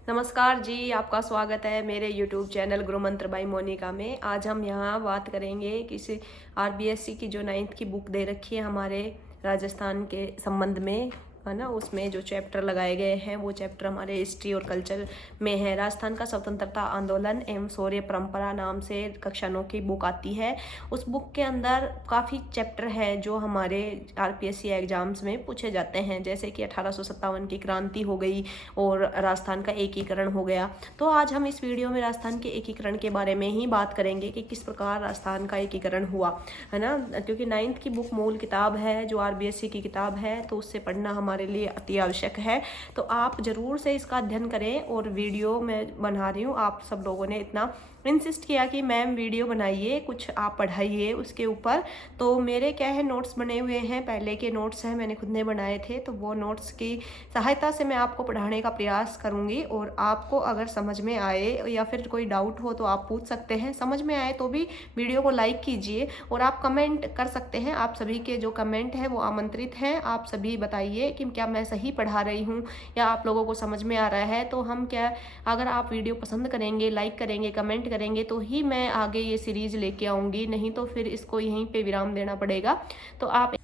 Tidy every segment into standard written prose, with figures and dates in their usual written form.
नमस्कार जी, आपका स्वागत है मेरे यूट्यूब चैनल गुरु मंत्र बाई मोनिका में। आज हम यहाँ बात करेंगे किसी आरबीएससी की जो 9th की बुक दे रखी है हमारे राजस्थान के संबंध में, है ना। उसमें जो चैप्टर लगाए गए हैं वो चैप्टर हमारे हिस्ट्री और कल्चर में है। राजस्थान का स्वतंत्रता आंदोलन एवं शौर्य परंपरा नाम से कक्षा 9 की बुक आती है। उस बुक के अंदर काफ़ी चैप्टर है जो हमारे आरपीएससी एग्जाम्स में पूछे जाते हैं, जैसे कि 1857 की क्रांति हो गई और राजस्थान का एकीकरण हो गया। तो आज हम इस वीडियो में राजस्थान के एकीकरण के बारे में ही बात करेंगे कि किस प्रकार राजस्थान का एकीकरण हुआ, है ना। क्योंकि 9th की बुक मूल किताब है जो आरबीएससी की किताब है, तो उससे पढ़ना हमारे लिए अति आवश्यक है। तो आप ज़रूर से इसका अध्ययन करें। और वीडियो मैं बना रही हूँ, आप सब लोगों ने इतना इंसिस्ट किया कि मैम वीडियो बनाइए, कुछ आप पढ़ाइए उसके ऊपर। तो मेरे क्या है, नोट्स बने हुए हैं, पहले के नोट्स हैं, मैंने खुद ने बनाए थे। तो वो नोट्स की सहायता से मैं आपको पढ़ाने का प्रयास करूँगी। और आपको अगर समझ में आए या फिर कोई डाउट हो तो आप पूछ सकते हैं। समझ में आए तो भी वीडियो को लाइक कीजिए और आप कमेंट कर सकते हैं। आप सभी के जो कमेंट हैं वो आमंत्रित हैं। आप सभी बताइए कि क्या मैं सही पढ़ा रही हूँ या आप लोगों को समझ में आ रहा है। तो हम क्या, अगर आप वीडियो पसंद करेंगे, लाइक करेंगे, कमेंट करेंगे तो ही मैं आगे ये सीरीज़ लेके आऊँगी, नहीं तो फिर इसको यहीं पे विराम देना पड़ेगा। तो आप,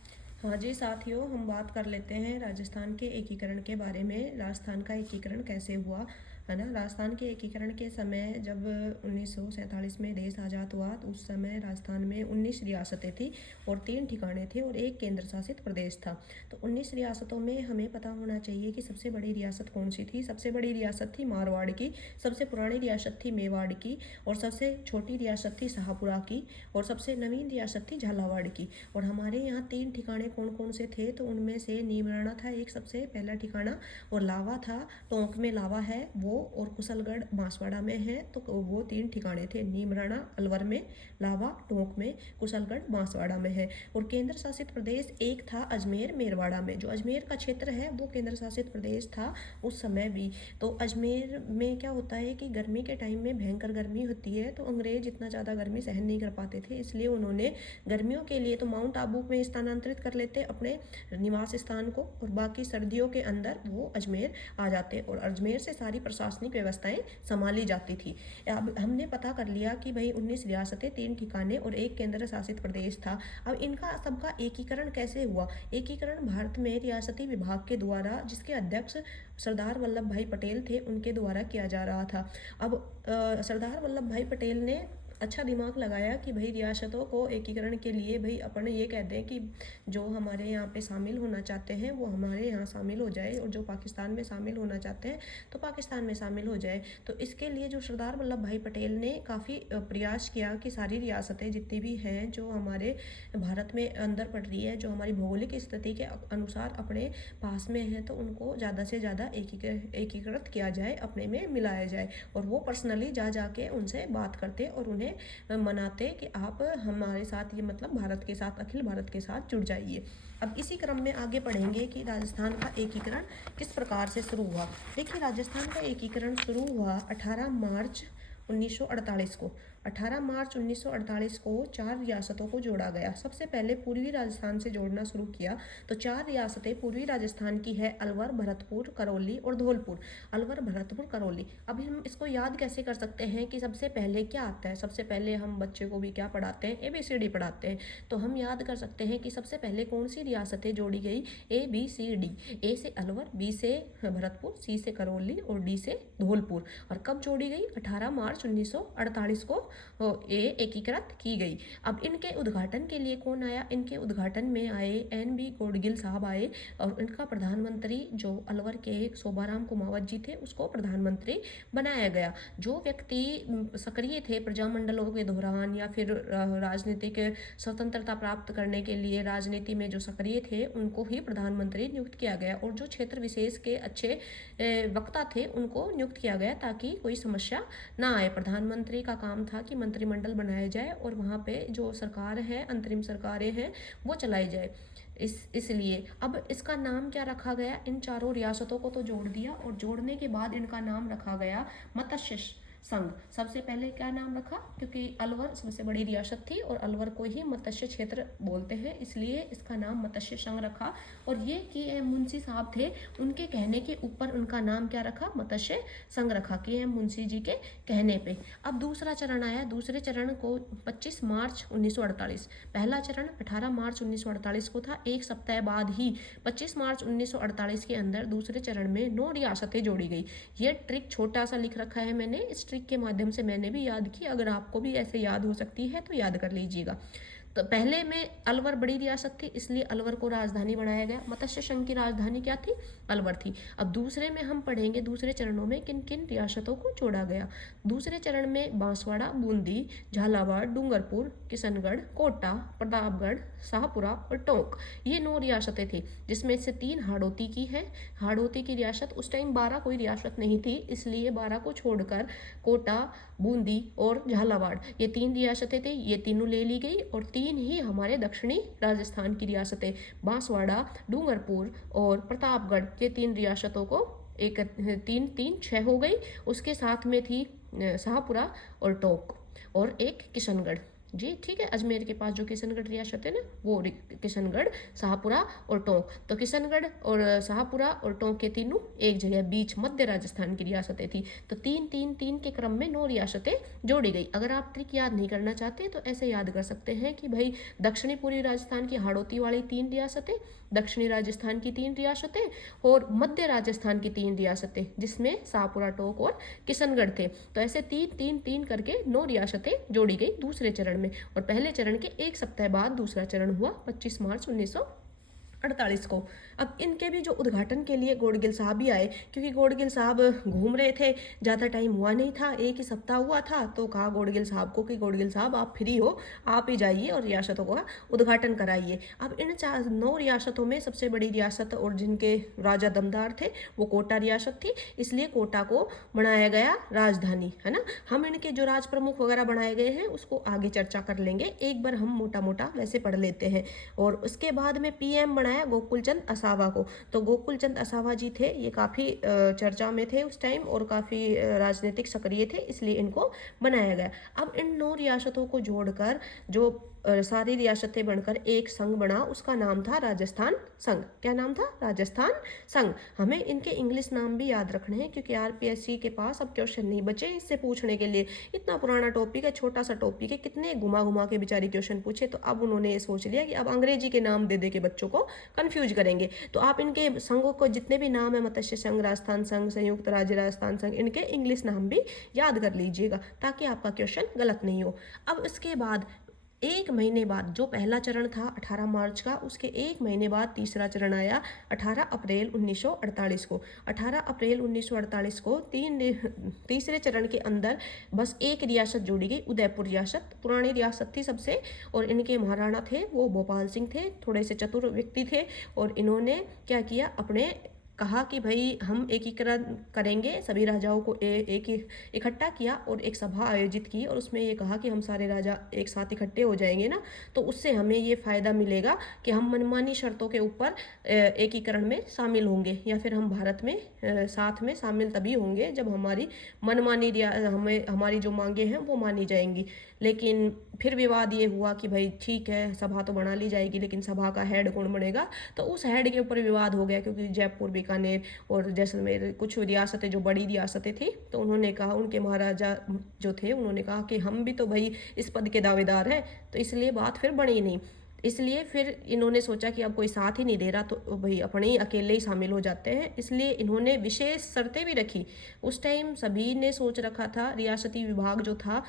हाँ जी साथियों, हम बात कर लेते हैं राजस्थान के एकीकरण के बारे में। राजस्थान का एकीकरण कैसे हुआ, है ना। राजस्थान के एकीकरण के समय जब 1947 में देश आज़ाद हुआ तो उस समय राजस्थान में 19 रियासतें थी और 3 ठिकाने थे और एक केंद्र शासित प्रदेश था। तो 19 रियासतों में हमें पता होना चाहिए कि सबसे बड़ी रियासत कौन सी थी। सबसे बड़ी रियासत थी मारवाड़ की, सबसे पुरानी रियासत थी मेवाड़ की, और सबसे छोटी रियासत थी शाहपुरा की, और सबसे नवीन रियासत थी झालावाड़ की। और हमारे यहाँ 3 ठिकाने कौन कौन से थे, तो उनमें से नीमराना था एक सबसे पहला ठिकाना, और लावा था, टोंक में लावा है वो, और कुशलगढ़ बांसवाड़ा में है। तो वो 3 ठिकाने थे, नीमराना अलवर में, लावा टोंक में, कुशलगढ़ बांसवाड़ा में है। और केंद्र शासित प्रदेश एक था अजमेर मेरवाड़ा में। जो अजमेर का क्षेत्र है वो केंद्र शासित प्रदेश था उस समय भी। तो अजमेर में क्या होता है कि गर्मी के टाइम में भयंकर गर्मी होती है, तो अंग्रेज इतना ज़्यादा गर्मी सहन नहीं कर पाते थे, इसलिए उन्होंने गर्मियों के लिए तो माउंट आबू में स्थानांतरित कर लेते अपने निवास स्थान को, और बाकी सर्दियों के अंदर वो अजमेर आ जाते और अजमेर से सारी प्रशासनिक व्यवस्थाएं संभाली जाती थी। अब हमने पता कर लिया कि भाई 19 रियासतें, 3 ठिकाने और एक केंद्र शासित प्रदेश था। अब इनका सबका एकीकरण कैसे हुआ। एकीकरण भारत में रियासती विभाग के द्वारा, जिसके अध्यक्ष सरदार वल्लभ भाई पटेल थे, उनके द्वारा किया जा रहा था। अब सरदार वल्लभ भाई पटेल ने अच्छा दिमाग लगाया कि भाई रियासतों को एकीकरण के लिए भाई अपन ये कहते हैं कि जो हमारे यहाँ पे शामिल होना चाहते हैं वो हमारे यहाँ शामिल हो जाए, और जो पाकिस्तान में शामिल होना चाहते हैं तो पाकिस्तान में शामिल हो जाए। तो इसके लिए जो सरदार वल्लभ भाई पटेल ने काफ़ी प्रयास किया कि सारी रियासतें जितनी भी हैं जो हमारे भारत में अंदर पड़ रही है, जो हमारी भौगोलिक स्थिति के अनुसार अपने पास में है, तो उनको ज़्यादा से ज़्यादा एकीकृत किया जाए, अपने में मिलाया जाए। और वो पर्सनली जा जाके उनसे बात करते और उन्हें मनाते कि आप हमारे साथ, ये मतलब भारत के साथ, अखिल भारत के साथ जुड़ जाइए। अब इसी क्रम में आगे पढ़ेंगे कि राजस्थान का एकीकरण किस प्रकार से शुरू हुआ। देखिए, राजस्थान का एकीकरण शुरू हुआ 18 मार्च 1948 को। 18 मार्च 1948 को 4 रियासतों को जोड़ा गया। सबसे पहले पूर्वी राजस्थान से जोड़ना शुरू किया। तो 4 रियासतें पूर्वी राजस्थान की है, अलवर, भरतपुर, करौली और धौलपुर। अलवर, भरतपुर, करौली। अभी हम इसको याद कैसे कर सकते हैं कि सबसे पहले क्या आता है। सबसे पहले हम बच्चे को भी क्या पढ़ाते हैं, ABCD पढ़ाते हैं। तो हम याद कर सकते हैं कि सबसे पहले कौन सी रियासतें जोड़ी गई, ABCD। A से अलवर, B से भरतपुर, C से करौली और D से धौलपुर। और कब जोड़ी गई, 18 मार्च 1948 को ये एकीकृत की गई। अब इनके उद्घाटन के लिए कौन आया, इनके उद्घाटन में आए NB गोडगिल साहब आए, और इनका प्रधानमंत्री जो अलवर के शोभाराम कुमावत जी थे उसको प्रधानमंत्री बनाया गया। जो व्यक्ति सक्रिय थे प्रजामंडलों के दौरान या फिर राजनीतिक स्वतंत्रता प्राप्त करने के लिए राजनीति में जो सक्रिय थे उनको ही प्रधानमंत्री नियुक्त किया गया, और जो क्षेत्र विशेष के अच्छे वक्ता थे उनको नियुक्त किया गया ताकि कोई समस्या ना आए। प्रधानमंत्री का काम था कि मंत्रिमंडल बनाया जाए और वहाँ पे जो सरकार है, अंतरिम सरकारें हैं, वो चलाई जाए। इसलिए अब इसका नाम क्या रखा गया, इन चारों रियासतों को तो जोड़ दिया, और जोड़ने के बाद इनका नाम रखा गया मत्स्य संघ। सबसे पहले क्या नाम रखा, क्योंकि अलवर सबसे बड़ी रियासत थी और अलवर को ही मत्स्य क्षेत्र बोलते हैं, इसलिए इसका नाम मत्स्य संघ रखा। और ये कि मुंशी साहब थे, उनके कहने के ऊपर उनका नाम क्या रखा, मत्स्य संघ रखा, कि मुंशी जी के कहने पे। अब दूसरा चरण आया, दूसरे चरण को 25 मार्च 1948, पहला चरण 18 मार्च 1948 को था। एक सप्ताह बाद ही 25 मार्च 1948 के अंदर दूसरे चरण में 9 रियासतें जोड़ी गई। ये ट्रिक छोटा सा लिख रखा है मैंने, इस ट्रिक के माध्यम से मैंने भी याद की, अगर आपको भी ऐसे याद हो सकती है तो याद कर लीजिएगा। तो पहले में अलवर बड़ी रियासत थी, इसलिए अलवर को राजधानी बनाया गया। मत्स्य संघ की राजधानी क्या थी, अलवर थी। अब दूसरे में हम पढ़ेंगे, दूसरे चरणों में किन किन रियासतों को जोड़ा गया। दूसरे चरण में बांसवाड़ा, बूंदी, झालावाड़, डूंगरपुर, किशनगढ़, कोटा, प्रतापगढ़, शाहपुरा और टोंक, ये 9 रियासतें थी, जिसमें से 3 हाड़ौती की हैं। हाड़ौती की रियासत, उस टाइम 12 कोई रियासत नहीं थी, इसलिए 12 को छोड़कर कोटा, बूंदी और झालावाड़, ये 3 रियासतें थी, ये तीनों ले ली गई। और 3 ही हमारे दक्षिणी राजस्थान की रियासतें, बांसवाड़ा, डूंगरपुर और प्रतापगढ़, ये 3 रियासतों को एक 3-3-6 हो गई। उसके साथ में थी शाहपुरा और टोंक और एक किशनगढ़। जी ठीक है, अजमेर के पास जो किशनगढ़ रियासत है ना, वो किशनगढ़, शाहपुरा और टोंक। तो किशनगढ़ और शाहपुरा और टोंक के तीनों एक जगह बीच मध्य राजस्थान की रियासतें थी। तो 3-3-3 के क्रम में 9 रियासतें जोड़ी गई। अगर आप ट्रिक याद नहीं करना चाहते तो ऐसे याद कर सकते हैं कि भाई दक्षिणी पूर्वी राजस्थान की हाड़ौती वाली 3 रियासतें, दक्षिणी राजस्थान की 3 रियासतें और मध्य राजस्थान की 3 रियासतें, जिसमें शाहपुरा, टोंक और किशनगढ़ थे। तो ऐसे 3-3-3 करके 9 रियासतें जोड़ी गई दूसरे चरण में। और पहले चरण के एक सप्ताह बाद दूसरा चरण हुआ 25 मार्च 1948 को। अब इनके भी जो उद्घाटन के लिए गोडगिल साहब भी आए, क्योंकि गोडगिल साहब घूम रहे थे, ज़्यादा टाइम हुआ नहीं था, एक ही सप्ताह हुआ था, तो कहा गोडगिल साहब को कि गोडगिल साहब आप फ्री हो, आप ही जाइए और रियासतों का उद्घाटन कराइए। अब इन 9 रियासतों में सबसे बड़ी रियासत और जिनके राजा दमदार थे वो कोटा रियासत थी, इसलिए कोटा को बनाया गया राजधानी, है ना। हम इनके जो राज प्रमुख वगैरह बनाए गए हैं उसको आगे चर्चा कर लेंगे, एक बार हम मोटा मोटा वैसे पढ़ लेते हैं। और उसके बाद में PM बनाया गोकुलचंद असावा को। तो गोकुलचंद असावा जी थे, ये काफ़ी चर्चा में थे उस टाइम और काफ़ी राजनीतिक सक्रिय थे, इसलिए इनको बनाया गया। अब इन 9 रियासतों को जोड़कर जो सारी रियासतें बनकर एक संघ बना, उसका नाम था राजस्थान संघ। क्या नाम था, राजस्थान संघ। हमें इनके इंग्लिश नाम भी याद रखने हैं, क्योंकि RPSC के पास अब क्वेश्चन नहीं बचे इससे पूछने के लिए। इतना पुराना टॉपिक है, छोटा सा टॉपिक है, कितने घुमा घुमा के बेचारी क्वेश्चन पूछे। तो अब उन्होंने ये सोच लिया कि अब अंग्रेजी के नाम दे दे के बच्चों को कंफ्यूज करेंगे। तो आप इनके संघों को जितने भी नाम है, मत्स्य संघ, राजस्थान संघ, संयुक्त राज्य राजस्थान संघ, इनके इंग्लिश नाम भी याद कर लीजिएगा ताकि आपका क्वेश्चन गलत नहीं हो। अब इसके बाद 1 महीने बाद, जो पहला चरण था 18 मार्च का, उसके 1 महीने बाद तीसरा चरण आया 18 अप्रैल 1948 को। 18 अप्रैल 1948 को तीसरे चरण के अंदर बस एक रियासत जोड़ी गई, उदयपुर रियासत। पुरानी रियासत थी सबसे, और इनके महाराणा थे वो भोपाल सिंह थे, थोड़े से चतुर व्यक्ति थे। और इन्होंने क्या किया, अपने कहा कि भाई हम एकीकरण करेंगे, सभी राजाओं को एक इकट्ठा किया और एक सभा आयोजित की, और उसमें ये कहा कि हम सारे राजा एक साथ इकट्ठे हो जाएंगे ना, तो उससे हमें ये फ़ायदा मिलेगा कि हम मनमानी शर्तों के ऊपर एकीकरण में शामिल होंगे, या फिर हम भारत में साथ में शामिल तभी होंगे जब हमारी मनमानी हमारी जो मांगे हैं वो मानी जाएंगी। लेकिन फिर विवाद ये हुआ कि भाई ठीक है, सभा तो बना ली जाएगी, लेकिन सभा का हेड कौन बनेगा। तो उस हेड के ऊपर विवाद हो गया, क्योंकि जयपुर, बीकानेर और जैसलमेर कुछ रियासतें जो बड़ी रियासतें थी, तो उन्होंने कहा, उनके महाराजा जो थे उन्होंने कहा कि हम भी तो भाई इस पद के दावेदार हैं, तो इसलिए बात फिर बनी नहीं। इसलिए फिर इन्होंने सोचा कि अब कोई साथ ही नहीं दे रहा, तो भाई अपने ही अकेले ही शामिल हो जाते हैं। इसलिए इन्होंने विशेष शर्तें भी रखी। उस टाइम सभी ने सोच रखा था, रियासती विभाग जो था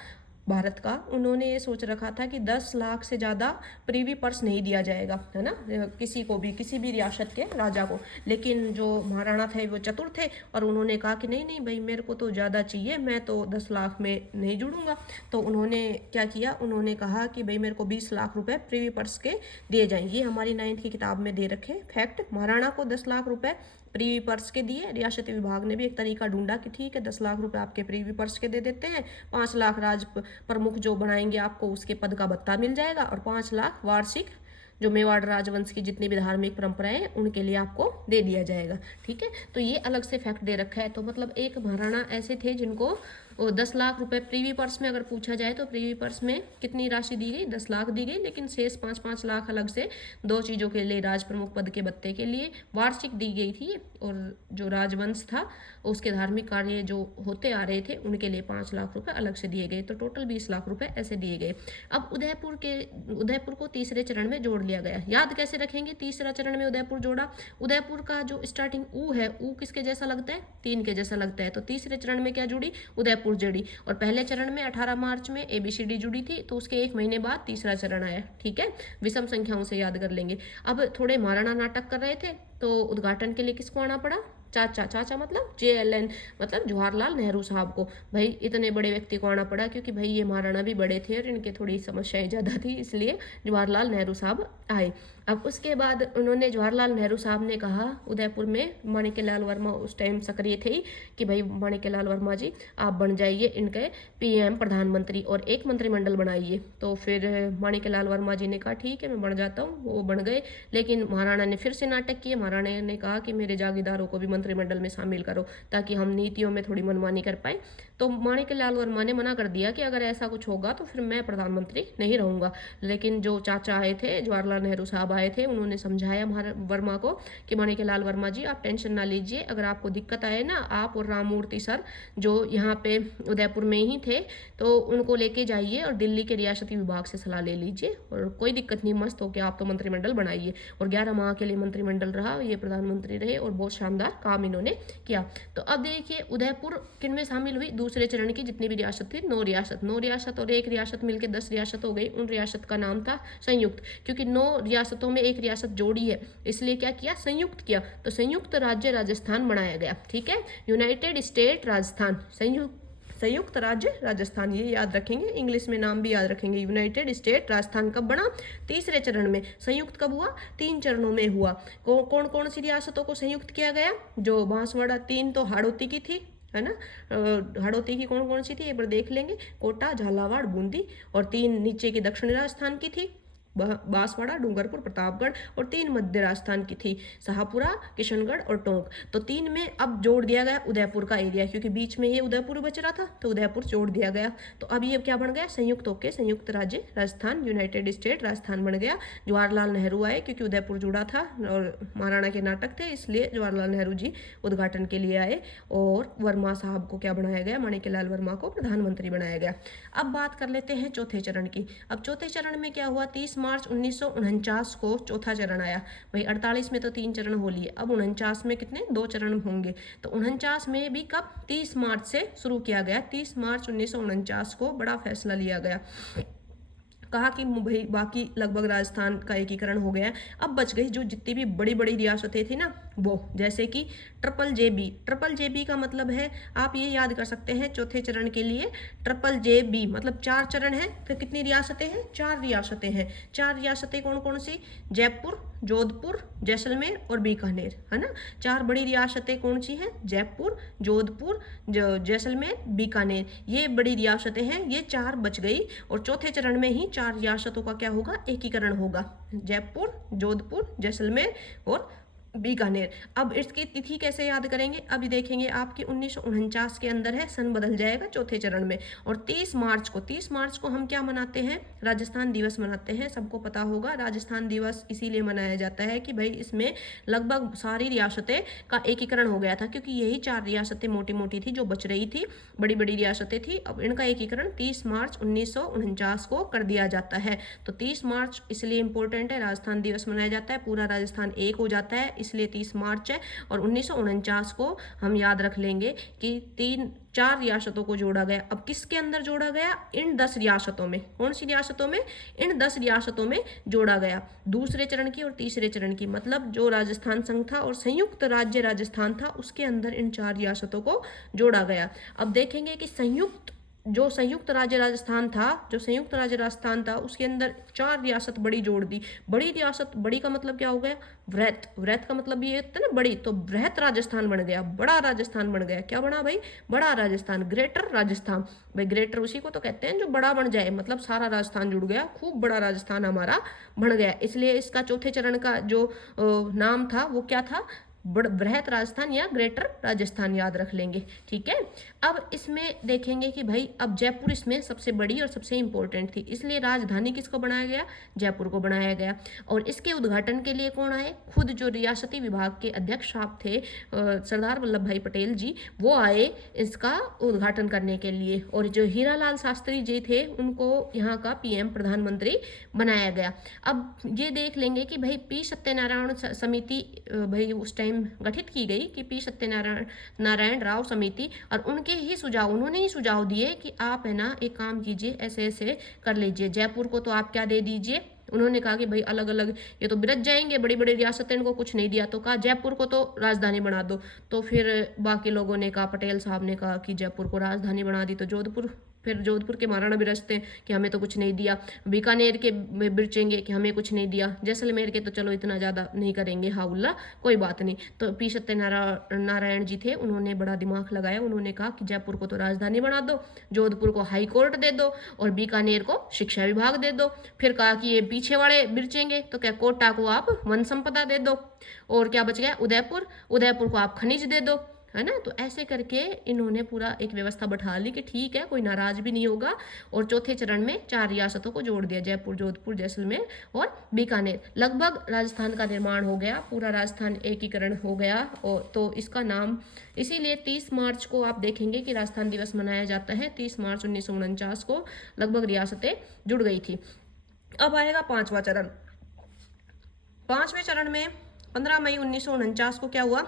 भारत का, उन्होंने ये सोच रखा था कि 10 लाख से ज़्यादा प्रीवी पर्स नहीं दिया जाएगा, है ना, किसी को भी, किसी भी रियासत के राजा को। लेकिन जो महाराणा थे वो चतुर थे, और उन्होंने कहा कि नहीं नहीं भाई, मेरे को तो ज़्यादा चाहिए, मैं तो 10 लाख में नहीं जुड़ूंगा। तो उन्होंने क्या किया, उन्होंने कहा कि भाई मेरे को 20 लाख रुपए प्रीवी पर्स के दिए जाएँ। ये हमारी 9th की किताब में दे रखे फैक्ट। महाराणा को 10 लाख रुपये प्रीवी पर्स के दिए। रियासती विभाग ने भी एक तरीका ढूंढा कि ठीक है, 10 लाख रुपए आपके प्रीवी पर्स के दे देते हैं, 5 लाख राज प्रमुख जो बनाएंगे आपको उसके पद का भत्ता मिल जाएगा, और 5 लाख वार्षिक जो मेवाड़ राजवंश की जितनी भी धार्मिक परंपराएं हैं उनके लिए आपको दे दिया जाएगा। ठीक है, तो ये अलग से फैक्ट दे रखा है। तो मतलब एक महाराणा ऐसे थे जिनको 10 लाख रुपए प्रीवी पर्स में अगर पूछा जाए तो प्रीवी पर्स में कितनी राशि दी गई, 10 लाख दी गई, लेकिन शेष 5-5 लाख अलग से 2 चीज़ों के लिए, राज प्रमुख पद के भत्ते के लिए वार्षिक दी गई थी, और जो राजवंश था उसके धार्मिक कार्य जो होते आ रहे थे उनके लिए 5 लाख रुपए अलग से दिए गए। तो टोटल 20 लाख रुपए ऐसे दिए गए। अब उदयपुर को तीसरे चरण में जोड़ लिया गया। याद कैसे रखेंगे, तीसरा चरण में उदयपुर जोड़ा। उदयपुर का जो स्टार्टिंग ऊ है, ऊ किसके जैसा लगता है, 3 के जैसा लगता है। तो तीसरे चरण में क्या जुड़ी, उदयपुर जुड़ी। और पहले चरण में 18 मार्च में ABCD जुड़ी थी, तो उसके 1 महीने बाद तीसरा चरण आया। ठीक है, विषम संख्याओं से याद कर लेंगे। अब थोड़े महाराणा नाटक कर रहे थे, तो उद्घाटन के लिए किसको आना पड़ा, चाचा मतलब JLN मतलब जवाहरलाल नेहरू साहब को। भाई इतने बड़े व्यक्ति को आना पड़ा क्योंकि भाई ये महाराणा भी बड़े थे और इनके थोड़ी समस्याएं ज़्यादा थी, इसलिए जवाहरलाल नेहरू साहब आए। अब उसके बाद उन्होंने, जवाहरलाल नेहरू साहब ने कहा उदयपुर में, माणिक्यलाल वर्मा उस टाइम सक्रिय थे कि भाई माणिक्यलाल वर्मा जी आप बन जाइए इनके PM प्रधानमंत्री और एक मंत्रिमंडल बनाइए। तो फिर माणिक्यलाल वर्मा जी ने कहा ठीक है मैं बन जाता हूँ, वो बन गए। लेकिन महाराणा ने फिर से नाटक किए। महाराणा ने कहा कि मेरे जागीरदारों को भी मंत्रिमंडल में शामिल करो ताकि हम नीतियों में थोड़ी मनमानी कर पाए। तो माणिक्यलाल वर्मा ने मना कर दिया कि अगर ऐसा कुछ होगा तो फिर मैं प्रधानमंत्री नहीं रहूंगा। लेकिन जो चाचा आए थे, जवाहरलाल नेहरू साहब आए थे, उन्होंने समझाया वर्मा को कि माणिक्यलाल वर्मा जी आप टेंशन ना लीजिए, अगर आपको दिक्कत आए ना, आप और राममूर्ति सर जो यहाँ पे उदयपुर में ही थे तो उनको लेके जाइए और दिल्ली के रियासती विभाग से सलाह ले लीजिए, और कोई दिक्कत नहीं, मस्त हो के आप तो मंत्रिमंडल बनाइए। और 11 माह के लिए मंत्रिमंडल रहा, ये प्रधानमंत्री रहे और बहुत शानदार काम इन्होंने किया। तो अब देखिए उदयपुर किन में शामिल हुई, दूसरे चरण की जितनी भी रियासत थी, 9 रियासत और एक रियासत मिलकर 10 रियासत हो गई। उन रियासत का नाम था संयुक्त, क्योंकि 9 रियासतों में एक रियासत जोड़ी है, इसलिए क्या किया, संयुक्त किया। तो संयुक्त राज्य राजस्थान बनाया गया। ठीक है, यूनाइटेड स्टेट राजस्थान, संयुक्त राज्य राजस्थान, ये याद रखेंगे, इंग्लिश में नाम भी याद रखेंगे। यूनाइटेड स्टेट राजस्थान कब बना, तीसरे चरण में। संयुक्त कब हुआ, 3 चरणों में हुआ। कौन कौन सी रियासतों को संयुक्त किया गया, जो बांसवाड़ा, 3 तो हाड़ौती की थी, है ना, हाड़ौती की कौन कौन सी थी एक बार देख लेंगे, कोटा, झालावाड़, बूंदी, और 3 नीचे की दक्षिणी राजस्थान की थी, बांसवाड़ा, डूंगरपुर, प्रतापगढ़, और 3 मध्य राजस्थान की थी, शाहपुरा, किशनगढ़ और टोंक। तो 3 में अब जोड़ दिया गया उदयपुर का एरिया, क्योंकि बीच में ये उदयपुर बच रहा था तो उदयपुर जोड़ दिया गया। तो अब ये क्या बन गया, संयुक्त होकर संयुक्त राज्य राजस्थान, यूनाइटेड स्टेट राजस्थान बन गया। जवाहरलाल नेहरू आए क्योंकि उदयपुर जुड़ा था और महाराणा के नाटक थे, इसलिए जवाहरलाल नेहरू जी उद्घाटन के लिए आए, और वर्मा साहब को क्या बनाया गया, माणिक्यलाल वर्मा को प्रधानमंत्री बनाया गया। अब बात कर लेते हैं चौथे चरण की। अब चौथे चरण में क्या हुआ, 30 मार्च 1949 को चौथा चरण आया। भाई 48 में तो 3 चरण हो लिए, अब 49 में कितने, 2 चरण होंगे। तो 49 में भी कब, 30 मार्च से शुरू किया गया। 30 मार्च 1949 को बड़ा फैसला लिया गया, कहा कि भाई बाकी लगभग राजस्थान का एकीकरण हो गया। अब बच गई जो जितनी भी बड़ी बड़ी रियासतें थी ना, वो जैसे कि ट्रिपल JB का मतलब है, आप ये याद कर सकते हैं चौथे चरण के लिए, ट्रिपल JB मतलब 4 चरण है, तो कितनी रियासतें हैं, 4 रियासतें हैं। 4 रियासतें कौन कौन सी, जयपुर, जोधपुर, जैसलमेर और बीकानेर, है ना। 4 बड़ी रियासतें कौन सी हैं, जयपुर, जोधपुर, जैसलमेर, बीकानेर, ये बड़ी रियासतें हैं। ये 4 बच गई, और चौथे चरण में ही 4 रियासतों का क्या होगा, एकीकरण होगा, जयपुर, जोधपुर, जैसलमेर और बीकानेर। अब इसकी तिथि कैसे याद करेंगे, अभी देखेंगे आपकी 1949 के अंदर है, सन बदल जाएगा चौथे चरण में। और 30 मार्च को हम क्या मनाते हैं, राजस्थान दिवस मनाते हैं। सबको पता होगा राजस्थान दिवस इसीलिए मनाया जाता है कि भाई इसमें लगभग सारी रियासतें का एकीकरण हो गया था, क्योंकि यही 4 रियासतें मोटी मोटी थी जो बच रही थी, बड़ी बड़ी रियासतें थी। अब इनका एकीकरण 30 मार्च 1949 को कर दिया जाता है। तो 30 मार्च इसलिए इंपॉर्टेंट है, राजस्थान दिवस मनाया जाता है, पूरा राजस्थान एक हो जाता है, इसलिए 30 मार्च है। और 1949 को हम याद रख लेंगे कि 4 रियासतों को जोड़ा गया। अब किसके अंदर जोड़ा गया, इन 10 रियासतों में। कौन सी रियासतों में, इन 10 रियासतों में जोड़ा गया, दूसरे चरण की और तीसरे चरण की। मतलब जो राजस्थान संघ था और संयुक्त राज्य राजस्थान था, उसके अंदर इन 4 रियासतों को जोड़ा गया। अब देखेंगे कि संयुक्त जो संयुक्त राज्य राजस्थान था उसके अंदर 4 रियासत बड़ी जोड़ दी। बड़ी रियासत, बड़ी का मतलब क्या हो गया, वृहत, वृहत का मतलब ये होता है ना बड़ी, तो वृहत राजस्थान बन गया, बड़ा राजस्थान बन गया। क्या बना भाई, बड़ा राजस्थान, ग्रेटर राजस्थान। भाई ग्रेटर उसी को तो कहते हैं जो बड़ा बन जाए, मतलब सारा राजस्थान जुड़ गया, खूब बड़ा राजस्थान हमारा बन गया। इसलिए इसका चौथे चरण का जो नाम था वो क्या था, बृहत राजस्थान या ग्रेटर राजस्थान, याद रख लेंगे। ठीक है, अब इसमें देखेंगे कि भाई अब जयपुर इसमें सबसे बड़ी और सबसे इंपॉर्टेंट थी, इसलिए राजधानी किसको बनाया गया, जयपुर को बनाया गया। और इसके उद्घाटन के लिए कौन आए, खुद जो रियासती विभाग के अध्यक्ष साहब थे सरदार वल्लभ भाई पटेल जी, वो आए इसका उद्घाटन करने के लिए। और जो हीरालाल शास्त्री जी थे उनको यहाँ का पीएम, प्रधानमंत्री बनाया गया। अब ये देख लेंगे कि भाई पी सत्यनारायण समिति भाई उस टाइम गठित की गई कि पी सत्यनारायण राव समिति, और उनके ही सुझाव, उन्होंने ही सुझाव दिए कि आप है ना एक काम कीजिए, ऐसे ऐसे कर लीजिए। जयपुर को तो आप क्या दे दीजिए, उन्होंने कहा कि भाई अलग अलग ये तो बिरज जाएंगे, बड़ी बड़ी रियासतें, इनको कुछ नहीं दिया, तो कहा जयपुर को तो राजधानी बना दो। तो फिर बाकी लोगों ने कहा, पटेल साहब ने कहा कि जयपुर को राजधानी बना दी, तो जोधपुर, फिर जोधपुर के महाराणा बिरजते हैं कि हमें तो कुछ नहीं दिया, बीकानेर के बिरचेंगे कि हमें कुछ नहीं दिया, जैसलमेर के तो चलो इतना ज़्यादा नहीं करेंगे, हाउल्ला कोई बात नहीं। तो पी सत्यनारायण जी थे, उन्होंने बड़ा दिमाग लगाया, उन्होंने कहा कि जयपुर को तो राजधानी बना दो, जोधपुर को हाई कोर्ट दे दो और बीकानेर को शिक्षा विभाग दे दो। फिर कहा कि ये पीछे वाले बिरचेंगे, तो क्या कोटा को आप वन संपदा दे दो, और क्या बच गया, उदयपुर, उदयपुर को आप खनिज दे दो, है ना। तो ऐसे करके इन्होंने पूरा एक व्यवस्था बैठा ली कि ठीक है, कोई नाराज भी नहीं होगा। और चौथे चरण में 4 रियासतों को जोड़ दिया, जयपुर, जोधपुर, जैसलमेर और बीकानेर। लगभग राजस्थान का निर्माण हो गया, पूरा राजस्थान एकीकरण हो गया। और तो इसका नाम, इसीलिए 30 मार्च को आप देखेंगे कि राजस्थान दिवस मनाया जाता है। 30 मार्च 1949 को लगभग रियासतें जुड़ गई थी। अब आएगा 5वां चरण। 5वें चरण में 15 मई 1949 को क्या हुआ,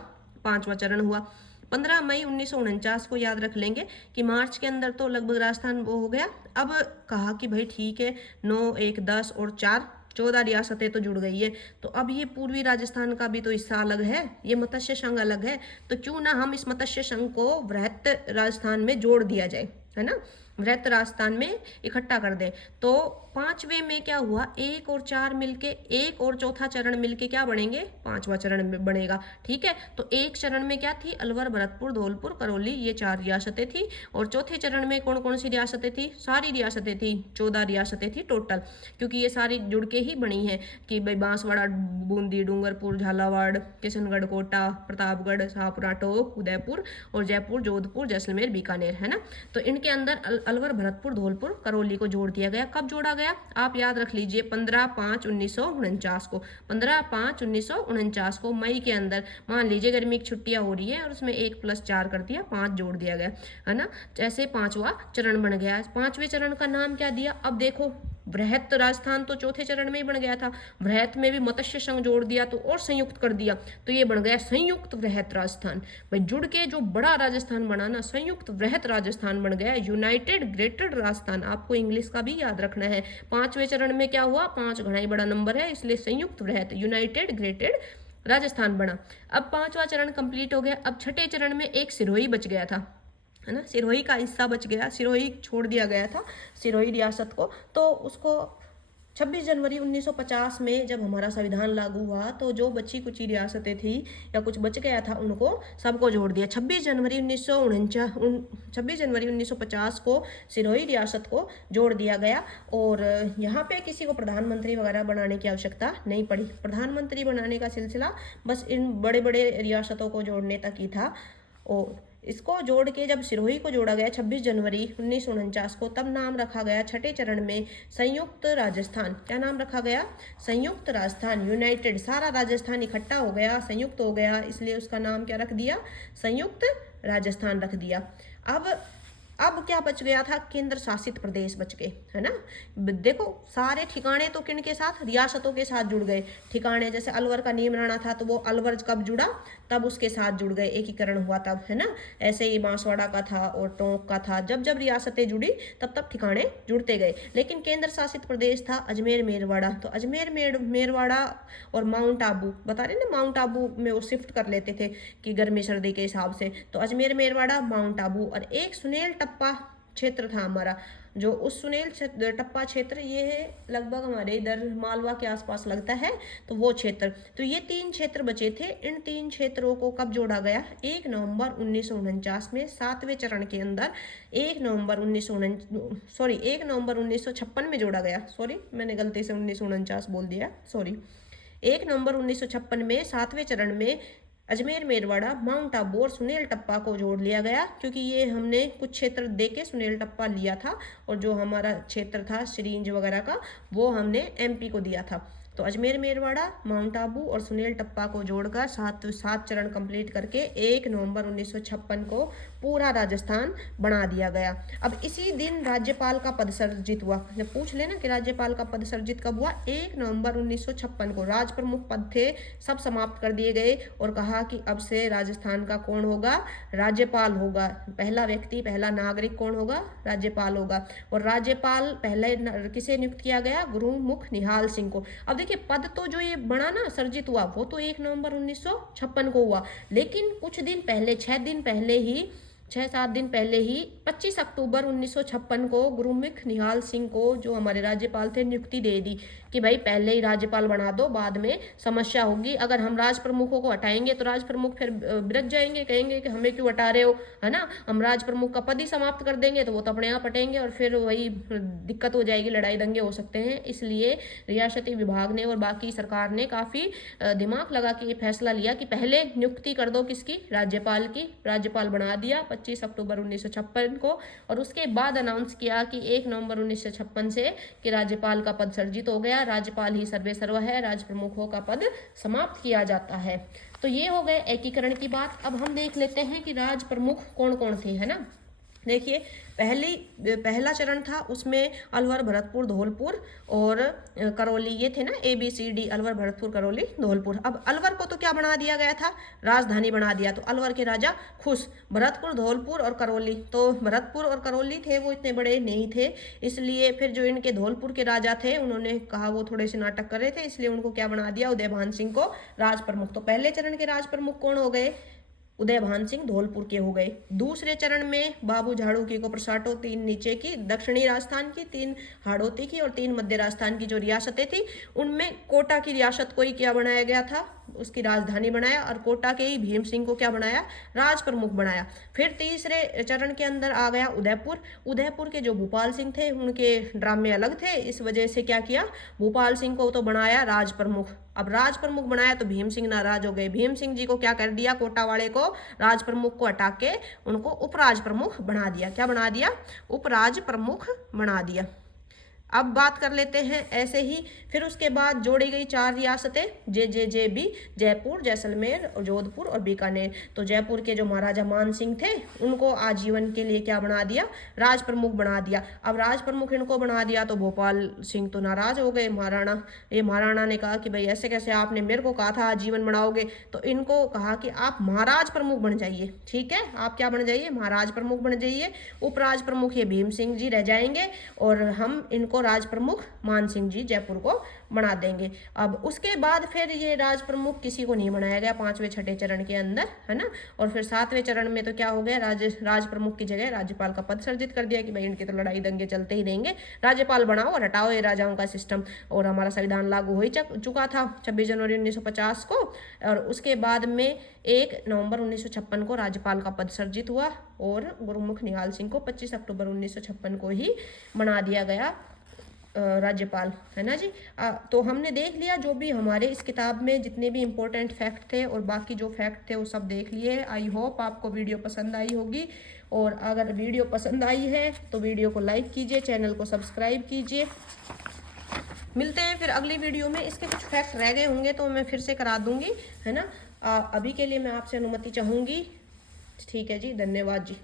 5वां चरण हुआ। 15 मई 1949 को याद रख लेंगे कि मार्च के अंदर तो लगभग राजस्थान वो हो गया। अब कहा कि भाई ठीक है, 9, 1, 10 और 4, 14 रियासतें तो जुड़ गई है। तो अब ये पूर्वी राजस्थान का भी तो हिस्सा अलग है, ये मत्स्य संघ अलग है, तो क्यों ना हम इस मत्स्य संघ को वृहत राजस्थान में जोड़ दिया जाए, है ना, वृहत राजस्थान में इकट्ठा कर दे। तो 5वें में क्या हुआ, 1 और 4 मिलके, 1 और चौथा चरण मिलके क्या बनेंगे, 5वां चरण बनेगा। ठीक है, तो एक चरण में क्या थी, अलवर, भरतपुर, धौलपुर, करौली, ये 4 रियासतें थी। और चौथे चरण में कौन कौन सी रियासतें थी, सारी रियासतें थी, 14 रियासतें थी टोटल, क्योंकि ये सारी जुड़ के ही बनी है कि भाई बांसवाड़ा, बूंदी, डूंगरपुर, झालावाड़, किशनगढ़, कोटा, प्रतापगढ़, शाहपुरा, टोंक, उदयपुर और जयपुर, जोधपुर, जैसलमेर, बीकानेर, है ना। तो इनके अंदर अलवर, भरतपुर, धौलपुर, करौली को जोड़ दिया गया। कब जोड़ा गया, आप याद रख लीजिए, 15/5/1949 को, 15/5/1949 को मई के अंदर, मान लीजिए गर्मी की छुट्टियां हो रही है और उसमें 1 + 4 कर दिया, 5 जोड़ दिया गया, है ना। जैसे 5वां चरण बन गया। 5वें चरण का नाम क्या दिया, अब देखो, वृहत राजस्थान तो चौथे चरण में ही बन गया था, वृहत में भी मत्स्य संघ जोड़ दिया तो और संयुक्त कर दिया, तो ये बन गया संयुक्त वृहत राजस्थान। भाई जुड़ के जो बड़ा राजस्थान बना ना, संयुक्त वृहत राजस्थान बन गया, यूनाइटेड ग्रेटर राजस्थान। आपको इंग्लिश का भी याद रखना है। 5वें चरण में क्या हुआ, 5 घना ही बड़ा नंबर है, इसलिए संयुक्त वृहत, यूनाइटेड ग्रेटेड राजस्थान बना। अब 5वां चरण कंप्लीट हो गया। अब छठे चरण में एक सिरोही बच गया था, है ना, सिरोही का हिस्सा बच गया, सिरोही छोड़ दिया गया था, सिरोही रियासत को। तो उसको 26 जनवरी 1950 में जब हमारा संविधान लागू हुआ, तो जो बची कुची रियासतें थी या कुछ बच गया था, उनको सबको जोड़ दिया। 26 जनवरी 1950 को सिरोही रियासत को जोड़ दिया गया। और यहाँ पे किसी को प्रधानमंत्री वगैरह बनाने की आवश्यकता नहीं पड़ी। प्रधानमंत्री बनाने का सिलसिला बस इन बड़े बड़े रियासतों को जोड़ने तक ही था। और इसको जोड़ के जब सिरोही को जोड़ा गया 26 जनवरी 1949 को, तब नाम रखा गया छठे चरण में संयुक्त राजस्थान। क्या नाम रखा गया, संयुक्त राजस्थान, यूनाइटेड, सारा राजस्थान इकट्ठा हो गया, संयुक्त हो गया, इसलिए उसका नाम क्या रख दिया, संयुक्त राजस्थान रख दिया। अब क्या बच गया था, केंद्र शासित प्रदेश बच गए, है ना। देखो सारे ठिकाने तो किन के साथ, रियासतों के साथ जुड़ गए। ठिकाने जैसे अलवर का नीमराना था, तो वो अलवर कब जुड़ा, तब उसके साथ जुड़ गए, एकीकरण हुआ तब, है ना। ऐसे ही बांसवाड़ा का था और टोंक का था, जब जब रियासतें जुड़ी तब तब ठिकाने जुड़ते गए। लेकिन केंद्र शासित प्रदेश था अजमेर मेरवाड़ा, तो अजमेर मेरवाड़ा और माउंट आबू, बता रहे ना, माउंट आबू में वो शिफ्ट कर लेते थे कि गर्मी सर्दी के हिसाब से, तो अजमेर मेरवाड़ा, माउंट आबू। और एक सुनेल टप्पा क्षेत्र था हमारा, जो उस सुनेल टप्पा क्षेत्र, ये है लगभग हमारे इधर मालवा के आसपास लगता है, तो वो क्षेत्र। तो ये 3 क्षेत्र बचे थे। इन 3 क्षेत्रों को कब जोड़ा गया? 1 नवंबर 1949 में 7वें चरण के अंदर 1 नवंबर 1956 में जोड़ा गया। सॉरी, मैंने गलती से 1949 बोल दिया, सॉरी। 1 नवंबर 1956 में 7वें चरण में अजमेर, मेरवाड़ा, माउंट आबू और सुनेल टप्पा को जोड़ लिया गया, क्योंकि ये हमने कुछ क्षेत्र दे के सुनेल टप्पा लिया था, और जो हमारा क्षेत्र था सिरिंज वगैरह का, वो हमने एमपी को दिया था। तो अजमेर, मेरवाड़ा, माउंट आबू और सुनेल टप्पा को जोड़कर 7 चरण कंप्लीट करके 1 नवंबर 1956 को पूरा राजस्थान बना दिया गया। अब इसी दिन राज्यपाल का पद सर्जित हुआ। जब पूछ लेना कि राज्यपाल का पद सर्जित कब हुआ, 1 नवंबर 1956 को। राज प्रमुख पद थे, सब समाप्त कर दिए गए, और कहा कि अब से राजस्थान का कौन होगा? राज्यपाल होगा। पहला व्यक्ति, पहला नागरिक कौन होगा? राज्यपाल होगा। और राज्यपाल पहले किसे नियुक्त किया गया? गुरुमुख निहाल सिंह को। अब देखिए, पद तो जो ये बना ना, सर्जित हुआ, वो तो 1 नवंबर 1956 को हुआ, लेकिन कुछ दिन पहले, 6-7 दिन पहले ही 25 अक्टूबर 1956 को गुरुमुख निहाल सिंह को, जो हमारे राज्यपाल थे, नियुक्ति दे दी कि भाई पहले ही राज्यपाल बना दो, बाद में समस्या होगी। अगर हम राज प्रमुखों को हटाएंगे तो राज प्रमुख फिर बिरक जाएंगे, कहेंगे कि हमें क्यों हटा रहे हो, है ना। हम राज प्रमुख का पद ही समाप्त कर देंगे तो वो तो अपने आप हटेंगे, और फिर वही दिक्कत हो जाएगी, लड़ाई दंगे हो सकते हैं। इसलिए रियासती विभाग ने और बाकी सरकार ने काफ़ी दिमाग लगा के ये फैसला लिया कि पहले नियुक्ति कर दो किसकी? राज्यपाल की। राज्यपाल बना दिया 25 अक्टूबर 1956 को, और उसके बाद अनाउंस किया कि 1 नवंबर 1956 से कि राज्यपाल का पद सर्जित हो गया, राज्यपाल ही सर्वे सर्व है, राज प्रमुखों का पद समाप्त किया जाता है। तो ये हो गए एकीकरण की बात। अब हम देख लेते हैं कि राज प्रमुख कौन कौन थे, है ना। देखिए, पहला चरण था, उसमें अलवर, भरतपुर, धौलपुर और करौली, ये थे ना, ABCD, अलवर, भरतपुर, करौली, धौलपुर। अब अलवर को तो क्या बना दिया गया था? राजधानी बना दिया। तो अलवर के राजा खुश। भरतपुर, धौलपुर और करौली, तो भरतपुर और करौली थे वो इतने बड़े नहीं थे, इसलिए फिर जो इनके धौलपुर के राजा थे, उन्होंने कहा, वो थोड़े से नाटक कर रहे थे, इसलिए उनको क्या बना दिया? उदयभान सिंह को राज प्रमुख। तो पहले चरण के राज प्रमुख कौन हो गए? उदयभान सिंह धौलपुर के हो गए। दूसरे चरण में बाबू झाड़ूकी को प्रसाटो, 3 नीचे की दक्षिणी राजस्थान की, 3 हाड़ौती की और 3 मध्य राजस्थान की जो रियासतें थी, उनमें कोटा की रियासत को ही क्या बनाया गया था? उसकी राजधानी बनाया, और कोटा के ही भीम सिंह को क्या बनाया? राज प्रमुख बनाया। फिर तीसरे चरण के अंदर आ गया उदयपुर। उदयपुर के जो भूपाल सिंह थे, उनके ड्रामे अलग थे, इस वजह से क्या किया? भूपाल सिंह को तो बनाया राज प्रमुख। अब राज प्रमुख बनाया तो भीम सिंह नाराज हो गए। भीम सिंह जी को क्या कर दिया? कोटा वाले को, राज प्रमुख को हटा के उनको उपराज प्रमुख बना दिया। क्या बना दिया? उपराज प्रमुख बना दिया। अब बात कर लेते हैं ऐसे ही। फिर उसके बाद जोड़ी गई 4 रियासतें, JJJB, जयपुर, जैसलमेर, जोधपुर और बीकानेर। तो जयपुर के जो महाराजा मान सिंह थे, उनको आजीवन के लिए क्या बना दिया? राज प्रमुख बना दिया। अब राज प्रमुख इनको बना दिया तो भोपाल सिंह तो नाराज हो गए। महाराणा ने कहा कि भाई ऐसे कैसे, आपने मेरे को कहा था आजीवन बनाओगे, तो इनको कहा कि आप महाराज प्रमुख बन जाइए। ठीक है, आप क्या बन जाइए? महाराज प्रमुख बन जाइए। उपराज प्रमुख ये भीम सिंह जी रह जाएंगे, और हम इनको राज प्रमुख मान सिंह जी जयपुर को बना देंगे। अब उसके बाद फिर ये राज प्रमुख किसी को नहीं बनाया गया 5वें 6ठे चरण के अंदर, है ना। और फिर 7वें चरण में तो क्या हो गया? राज प्रमुख की जगह राज्यपाल का पद सर्जित कर दिया कि भाई इनके तो लड़ाई दंगे चलते ही रहेंगे, राज्यपाल बनाओ और हटाओ ये राजाओं का सिस्टम। और हमारा संविधान लागू हो ही चुका था 26 जनवरी 1950 को, और उसके बाद में 1 नवंबर 1956 को राज्यपाल का पद सर्जित हुआ, और गुरुमुख निहाल सिंह को 25 अक्टूबर 1956 को ही बना दिया गया राज्यपाल, है ना जी। तो हमने देख लिया जो भी हमारे इस किताब में जितने भी इम्पोर्टेंट फैक्ट थे, और बाकी जो फैक्ट थे वो सब देख लिए। आई होप आपको वीडियो पसंद आई होगी, और अगर वीडियो पसंद आई है तो वीडियो को लाइक कीजिए, चैनल को सब्सक्राइब कीजिए। मिलते हैं फिर अगली वीडियो में। इसके कुछ फैक्ट रह गए होंगे तो मैं फिर से करा दूंगी, है ना। अभी के लिए मैं आपसे अनुमति चाहूँगी। ठीक है जी, धन्यवाद जी।